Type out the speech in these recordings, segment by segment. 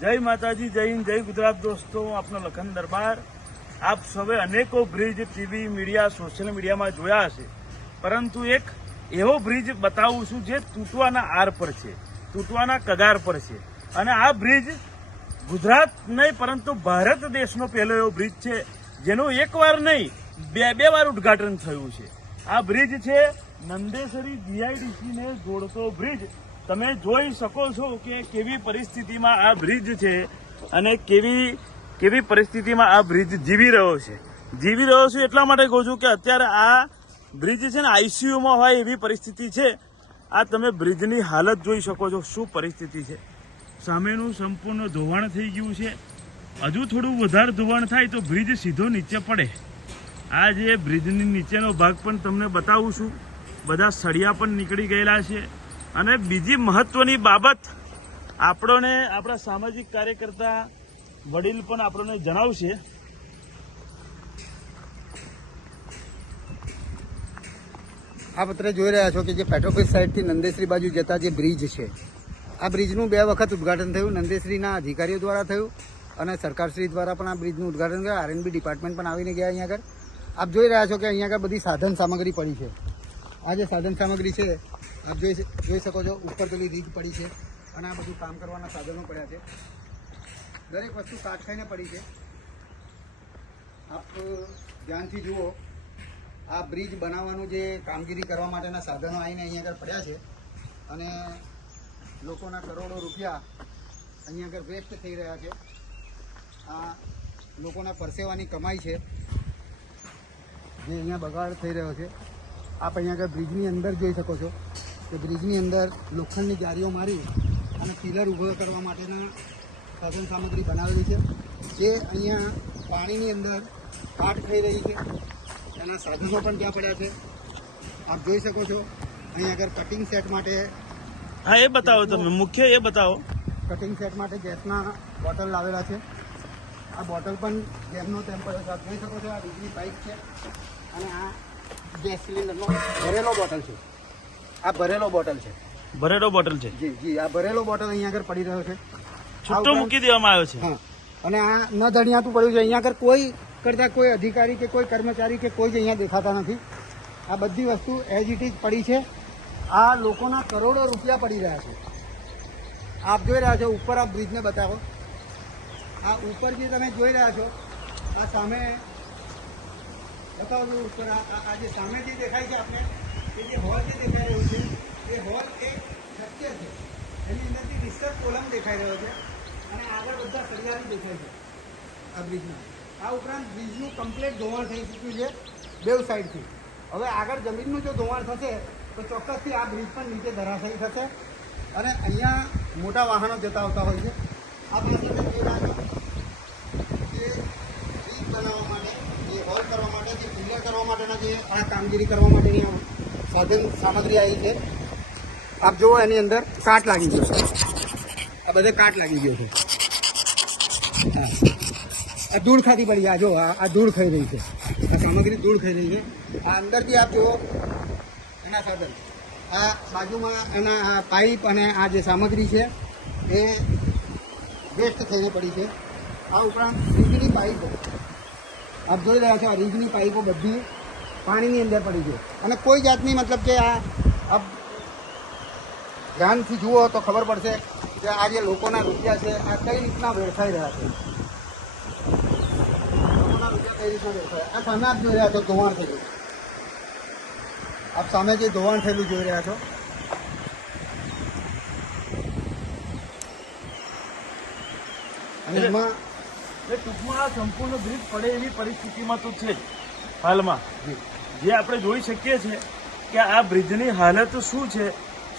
જય માતાજી, જય હિન્દ, જય ગુજરાત દોસ્તો, આપનો લખન દરબાર. આપ સૌએ અનેકો બ્રિજ ટીવી મીડિયા, સોશિયલ મીડિયામાં જોયા હશે. પરંતુ એક એવો બ્રિજ બતાવું છું જે તૂટવાના આર પર છે, તૂટવાના કગાર પર છે. અને આ બ્રિજ ગુજરાત નહીં, પરંતુ ભારત દેશનો પહેલો એવો બ્રિજ છે, જેનું એકવાર નહીં, બે બે વાર ઉદ્ઘાટન થયું છે. આ બ્રિજ છે નંદેસરી ડીઆઈડીસીને જોડતો બ્રિજ. તમે જોઈ શકો છો કે કેવી પરિસ્થિતિમાં આ બ્રિજ છે અને કેવી કેવી પરિસ્થિતિમાં આ બ્રિજ જીવી રહ્યો છે. જીવી રહ્યો છે એટલા માટે કહું છું કે અત્યારે આ બ્રિજ છે ને આઈસીયુમાં હોય એવી પરિસ્થિતિ છે. આ તમે બ્રિજની હાલત જોઈ શકો છો શું પરિસ્થિતિ છે. સામેનું સંપૂર્ણ ધોવાણ થઈ ગયું છે. હજુ થોડું વધારે ધોવાણ થાય તો બ્રિજ સીધો નીચે પડે. આ જે બ્રિજની નીચેનો ભાગ પણ તમને બતાવું છું. બધા સળિયા પણ નીકળી ગયેલા છે. અને બીજી મહત્વની બાબત આપણને આપણા સામાજિક કાર્યકર્તા વડીલ પણ આપણને જણાવશે. આ પત્ર જોઈ રહ્યા છો કે જે પેટ્રોલ સાઈડથી નંદેશ્રી બાજુ જતા જે બ્રિજ છે, આ બ્રિજનું બે વખત ઉદ્ઘાટન થયું. નંદેશ્રીના અધિકારીઓ દ્વારા થયું અને સરકારશ્રી દ્વારા પણ આ બ્રિજનું ઉદ્ઘાટન થયું. આરએનબી ડિપાર્ટમેન્ટ પણ આવીને ગયા અહીંયા આગળ. આપ જોઈ રહ્યા છો કે અહીંયા આગળ બધી સાધન સામગ્રી પડી છે. આ જે સાધન સામગ્રી છે આપ જોઈ જોઈ શકો છો ઉપર પેલી રીગ પડી છે અને આ બધું કામ કરવાના સાધનો પડ્યા છે. દરેક વસ્તુ કાટ ખાઈને પડી છે. આપ ધ્યાનથી જુઓ, આ બ્રિજ બનાવવાનું જે કામગીરી કરવા માટેના સાધનો આવીને અહીંયા આગળ પડ્યા છે અને લોકોના કરોડો રૂપિયા અહીંયા આગળ વેસ્ટ થઈ રહ્યા છે. આ લોકોના પરસેવાની કમાઈ છે જે અહીંયા બગાડ થઈ રહ્યો છે. આપ અહીંયા આગળ બ્રિજની અંદર જોઈ શકો છો. કે બ્રિજની અંદર લોખંડની જારીઓ મારી અને પિલર ઊભો કરવા માટેના સાધન સામગ્રી બનાવેલી છે. જે અહીંયા પાણીની અંદર પાટ થઈ રહી છે. એના સાધનો પણ ત્યાં પડ્યા છે. આપ જોઈ શકો છો અહીંયા આગળ કટિંગ સેટ માટે હા એ બતાવો તમે. મુખ્ય એ બતાવો. કટિંગ સેટ માટે ગેસના બોટલ લાવેલા છે. આ બોટલ પણ ગેસનો ટેમ્પર જોઈ શકો છો આ વીજળી પાઇપ છે. અને આ ગેસ સિલિન્ડરનો ભરેલો બોટલ છે. આ ભરેલો બોટલ છે. ભરેલો બોટલ છે. જી જી આ ભરેલો બોટલ અહીંયા આગળ પડી રહ્યો છે. છૂટો મૂકી દેવામાં આવ્યો છે. હા અને આ ન ધણિયાતું પડ્યું છે. અહીંયા આગળ કોઈ કરતા કોઈ અધિકારી કે કોઈ કર્મચારી કે કોઈ જ અહીંયા દેખાતા નથી. આ બધી વસ્તુ એઝ ઇટ ઇઝ પડી છે. આ લોકોના કરોડો રૂપિયા પડી રહ્યા છે. આપ જોઈ રહ્યા છો ઉપર આ બ્રિજને બતાવો. આ ઉપર જે તમે જોઈ રહ્યા છો આ સામે બતાવો ઉપર. આ જે સામે જે દેખાય છે આપણે એ જે હોલ જે દેખાઈ રહ્યું છે, એ હોલ એ શક્ય છે. એની અંદરથી રિસર્ચ કોલમ દેખાઈ રહ્યો છે અને આગળ બધા સળિયારી દેખાય છે આ બ્રિજના. આ ઉપરાંત બ્રિજનું કમ્પ્લીટ ધોવાણ થઈ ચૂક્યું છે બેવ સાઈડથી. હવે આગળ જમીનનું જો ધોવાણ થશે, તો ચોક્કસથી આ બ્રિજ પણ નીચે ધરાશાયી થશે અને અહીંયા મોટા વાહનો જતા આવતા હોય છે. આ પાસે કે બ્રિજ બનાવવા માટે, જે હોલ કરવા માટે, જે પિલર કરવા માટેના જે આ કામગીરી કરવા માટેની સાધન સામગ્રી આવી છે. આપ જુઓ એની અંદર કાટ લાગી ગયો છે. આ બધે કાટ લાગી ગયો છે. આ ધૂળ ખાતી પડી આ જો આ ધૂળ ખાઈ રહી છે. આ સામગ્રી ધૂળ ખાઈ રહી છે. આ અંદરથી આપ જુઓ, એના સાધન. આ બાજુમાં એના, આ પાઇપ અને આ જે સામગ્રી છે, એ વેસ્ટ થઈને પડી છે. આ ઉપરાંત રીંગની પાઇપો. આપ જોઈ રહ્યા છો, આ રીંગની પાઇપો બધી પાણીની અંદર પડી ગયું. અને કોઈ જાતની મતલબ કે આ ધ્યાનથી જુઓ તો ખબર પડશે કે આ જે લોકોના રૂપિયા છે આ કઈ રીતના વેડફાઈ રહ્યા છે? લોકોના રૂપિયા કઈ રીતના વેડફાય? આ સામે આપ જોઈ રહ્યા છો ધોવાણ થયેલું આપ સામે જે ધોવાણ થયેલું જોઈ રહ્યા છો. અને એમાં એ ટૂંકમાં સંપૂર્ણ બ્રિજ પડે એવી પરિસ્થિતિમાં તો છે. હાલમાં. જે આપણે જોઈ શકીએ છીએ કે આ બ્રિજની હાલત શું છે,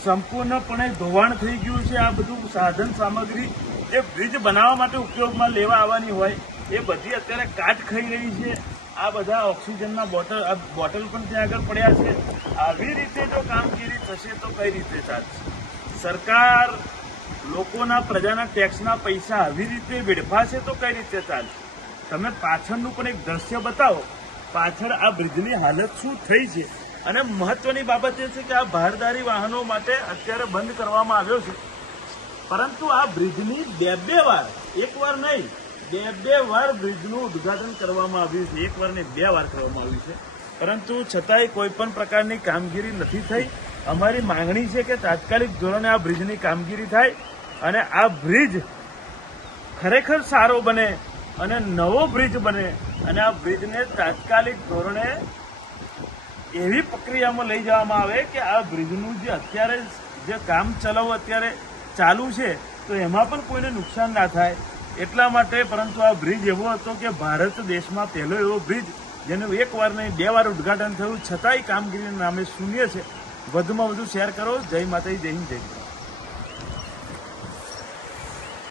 સંપૂર્ણપણે ધોવાણ થઈ ગયું છે. આ બધું સાધન સામગ્રી એ બ્રિજ બનાવવા માટે ઉપયોગમાં લેવા આવવાની હોય. એ બધી અત્યારે કાટ ખાઈ રહી છે. આ બધા ઓક્સિજનના બોટલ બોટલ પણ ત્યાં આગળ પડ્યા છે. આવી રીતે જો કામગીરી થશે તો કઈ રીતે ચાલશે? સરકાર લોકોના પ્રજાના ટેક્સના પૈસા આવી રીતે વેડફાશે તો કઈ રીતે ચાલશે? તમે પાછળનું પણ એક દ્રશ્ય બતાવો. પાછળ આ બ્રિજની હાલત શું થઈ છે? અને મહત્વની બાબત એ છે કે આ ભારદારી વાહનો માટે અત્યારે બંધ કરવામાં આવ્યો છે. પરંતુ આ બ્રિજની બે બે વાર, એક વાર નહીં, બે બે વાર બ્રિજનું ઉદ્ઘાટન કરવામાં આવ્યું છે. એક વાર ને બે વાર કરવામાં આવ્યું છે. પરંતુ છતાંય કોઈ પણ પ્રકારની કામગીરી નથી થઈ. અમારી માંગણી છે કે તાત્કાલિક ધોરણે આ બ્રિજની કામગીરી થાય અને આ બ્રિજ ખરેખર સારો બને અને નવો બ્રિજ બને અને આ બ્રિજને તાત્કાલિક ધોરણે એવી પ્રક્રિયામાં લઈ જવામાં આવે કે આ બ્રિજનું જે અત્યારે જે કામ ચલાવ અત્યારે ચાલુ છે, તો એમાં પણ કોઈને નુકસાન ના થાય. એટલા માટે પરંતુ આ બ્રિજ એવો હતો કે ભારત દેશમાં પહેલો એવો બ્રિજ, જેનું એક વાર નહીં, બે વાર ઉદ્ઘાટન થયું. છતાંય કામગીરીના નામે શૂન્ય છે. વધુમાં વધુ શેર કરો. જય માતાજી, જય હિન્દ, જય.